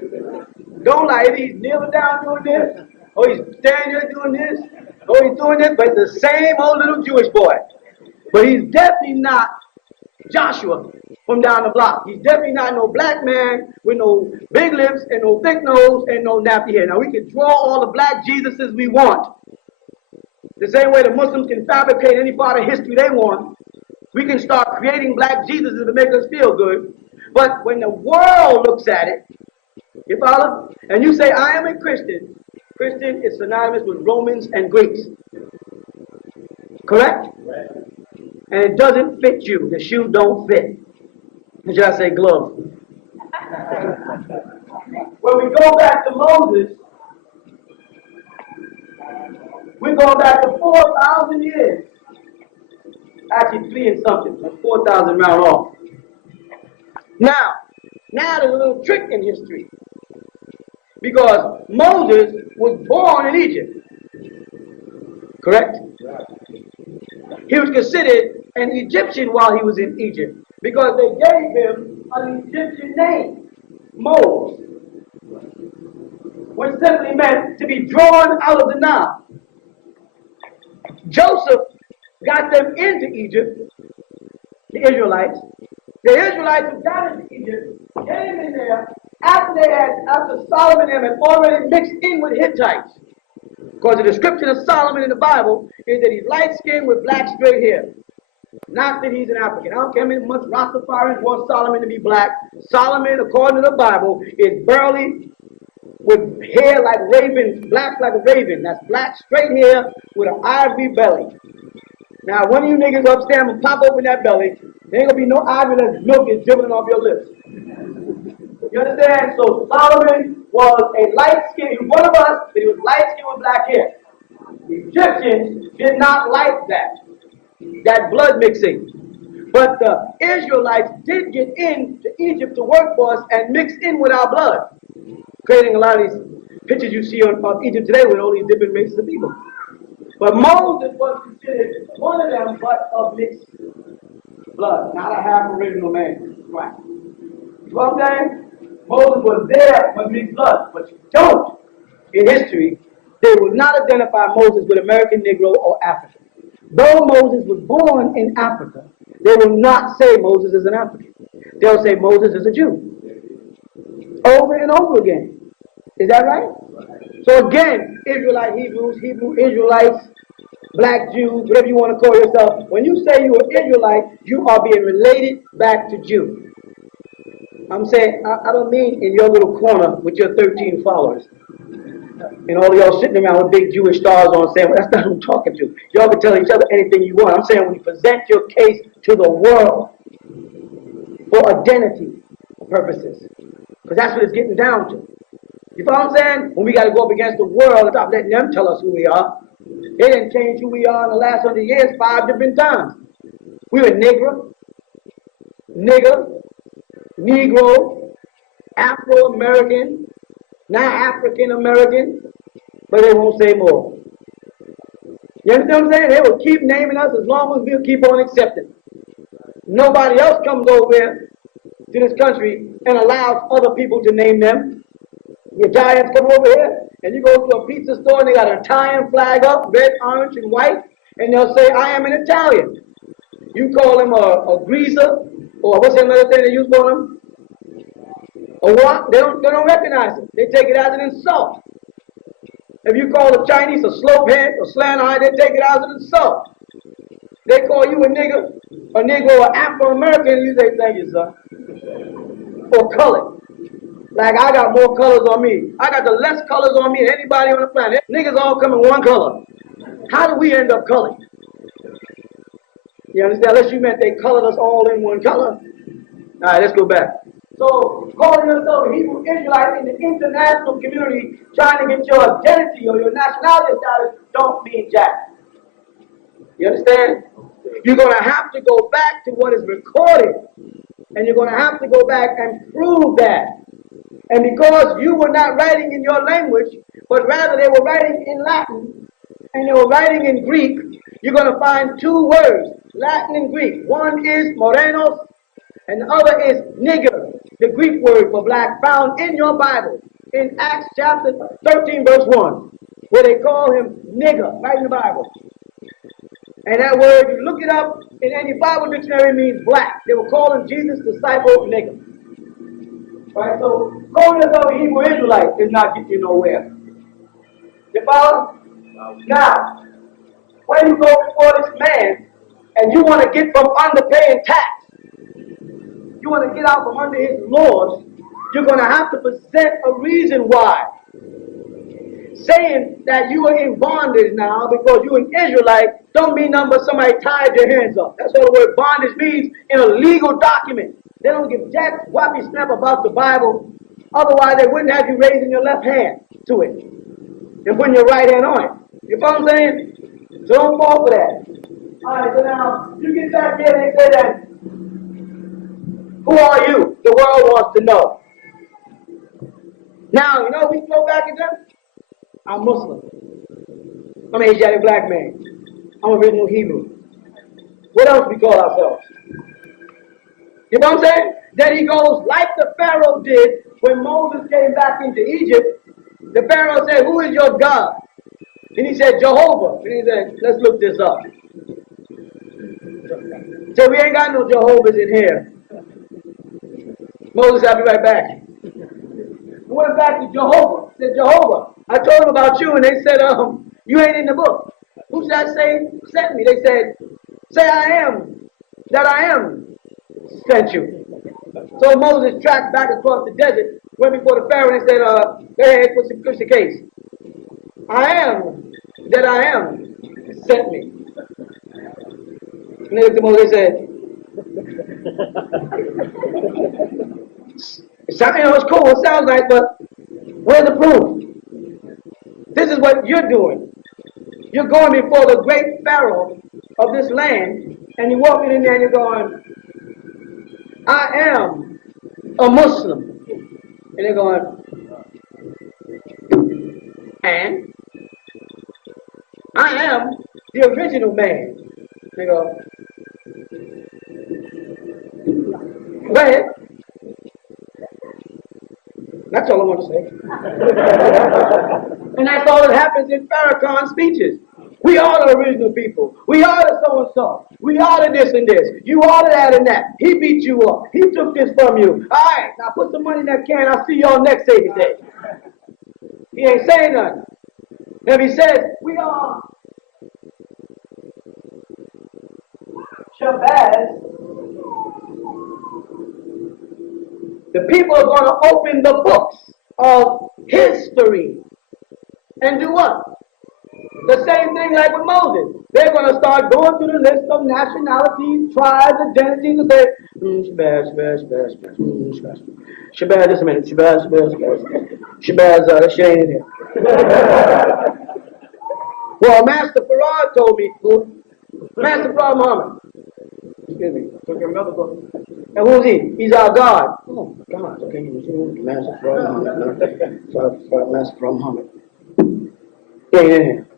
Don't lie, either he's kneeling down doing this, or he's standing there doing this, or he's doing this, but it's the same old little Jewish boy. But he's definitely not Joshua from down the block. He's definitely not no black man with no big lips and no thick nose and no nappy hair. Now we can draw all the black Jesuses we want. The same way the Muslims can fabricate any part of history they want, we can start creating black Jesuses to make us feel good. But when the world looks at it, you follow? And you say, I am a Christian. Christian is synonymous with Romans and Greeks. Correct? Right. And it doesn't fit you. The shoe don't fit. Should I say glove? When we go back to Moses, we're going back to 4,000 years. Actually 3 and something, but 4,000 round off. Now there's a little trick in history. Because Moses was born in Egypt. Correct? He was considered an Egyptian while he was in Egypt. Because they gave him an Egyptian name, Moses. Which simply meant to be drawn out of the Nile. Joseph got them into Egypt, the Israelites. The Israelites who got into Egypt came in there after Solomon and them had already mixed in with Hittites. Because the description of Solomon in the Bible is that he's light-skinned with black straight hair. Not that he's an African. I don't care how much Rastafarians want Solomon to be black. Solomon, according to the Bible, is burly with hair like raven, black like a raven. That's black straight hair with an ivory belly. Now, one of you niggas upstairs will pop open that belly. There ain't gonna be no ivory unless milk is dribbling off your lips. You understand? So Solomon was a light-skinned, he was one of us, but he was light-skinned with black hair. The Egyptians did not like that blood mixing. But the Israelites did get into Egypt to work for us and mix in with our blood, creating a lot of these pictures you see of Egypt today with all these different races of people. But Moses was considered one of them, but of mixed blood, not a half original man. Right. You know what I'm saying? Moses was there with mixed blood, but you don't. In history, they will not identify Moses with American Negro or African. Though Moses was born in Africa, they will not say Moses is an African. They'll say Moses is a Jew. Over and over again. Is that right? So again, Israelite Hebrews, Hebrew Israelites, black Jews, whatever you want to call yourself, when you say you're Israelite, you are being related back to Jew. I'm saying, I don't mean in your little corner with your 13 followers. And all of y'all sitting around with big Jewish stars on saying, well, that's not who I'm talking to. Y'all can tell each other anything you want. I'm saying when you present your case to the world for identity purposes. Because that's what it's getting down to. You know what I'm saying? When we got to go up against the world and stop letting them tell us who we are. They didn't change who we are in the last 100 years 5 different times. We were Negro, nigger, Negro, Afro-American, not African American, but they won't say more. You understand what I'm saying? They will keep naming us as long as we'll keep on accepting. Nobody else comes over here to this country and allows other people to name them. The Italians come over here, and you go to a pizza store and they got an Italian flag up, red, orange, and white, and they'll say, I am an Italian. You call them a greaser, or what's another thing they use for them? A what? They don't recognize it. They take it as an insult. If you call the Chinese a slopehead or slant eye, they take it as an insult. They call you a nigger, or Afro-American, you say, thank you, sir. Or colored. Like I got more colors on me. I got the less colors on me than anybody on the planet. Niggas all come in one color. How do we end up colored? You understand? Unless you meant they colored us all in one color. Alright, let's go back. So, calling yourself a Hebrew Israelite in the international community, trying to get your identity or your nationality status, don't mean jack. You understand? You're going to have to go back to what is recorded. And you're going to have to go back and prove that. And because you were not writing in your language, but rather they were writing in Latin, and they were writing in Greek, you're going to find two words, Latin and Greek. One is morenos, and the other is nigger, the Greek word for black, found in your Bible, in Acts chapter 13, verse 1, where they call him nigger, right in the Bible. And that word, you look it up in any Bible dictionary, means black. They were calling Jesus' disciple nigger. Right, so calling yourself a Hebrew Israelite does not get you nowhere. You follow? Now, when you go before this man and you want to get from under paying tax, you want to get out from under his laws, you're going to have to present a reason why. Saying that you are in bondage now because you're an Israelite don't mean nothing but somebody tied your hands up. That's what the word bondage means in a legal document. They don't give jack whappy snap about the Bible. Otherwise, they wouldn't have you raising your left hand to it and putting your right hand on it. You follow what I'm saying? So don't fall for that. All right, so now you get back here and they say that, who are you? The world wants to know. Now, you know we go back at them? I'm Muslim. I'm an Asiatic black man. I'm original Hebrew. What else we call ourselves? You know what I'm saying? Then he goes like the Pharaoh did when Moses came back into Egypt. The Pharaoh said, who is your God? And he said, Jehovah. And he said, let's look this up. So we ain't got no Jehovah's in here. Moses, I'll be right back. We went back to Jehovah. Said, Jehovah, I told them about you, and they said, you ain't in the book. Who should I say sent me? They said, say I am, that I am sent you. So Moses tracked back across the desert, went before the Pharaoh and said, go ahead, what's the case? I am, that I am, sent me. And they looked at Moses and said, it's cool, it sounds nice, but where's the proof? This is what you're doing. You're going before the great Pharaoh of this land, and you're walking in there and you're going, I am a Muslim. And they're going, and I am the original man. They go, go ahead. That's all I want to say. And that's all that happens in Farrakhan's speeches. We are the original people. We are the so-and-so. We are the this and this. You are the that and that. He beat you up. He took this from you. All right, now put some money in that can. I'll see y'all next Savior Day. He ain't saying nothing. If he says, we are Shabazz, the people are going to open the books of history and do what? The same thing like with Moses. They're going to start going through the list of nationalities, tribes, identities, and say, Shabazz, just a minute, Shabazz, that shit ain't in here. Well, Master Farad told me, Master Farad Muhammad, excuse me, can remember. And who's he? He's our God. Oh, God, okay, Master from Muhammad. Master from Muhammad. Yeah.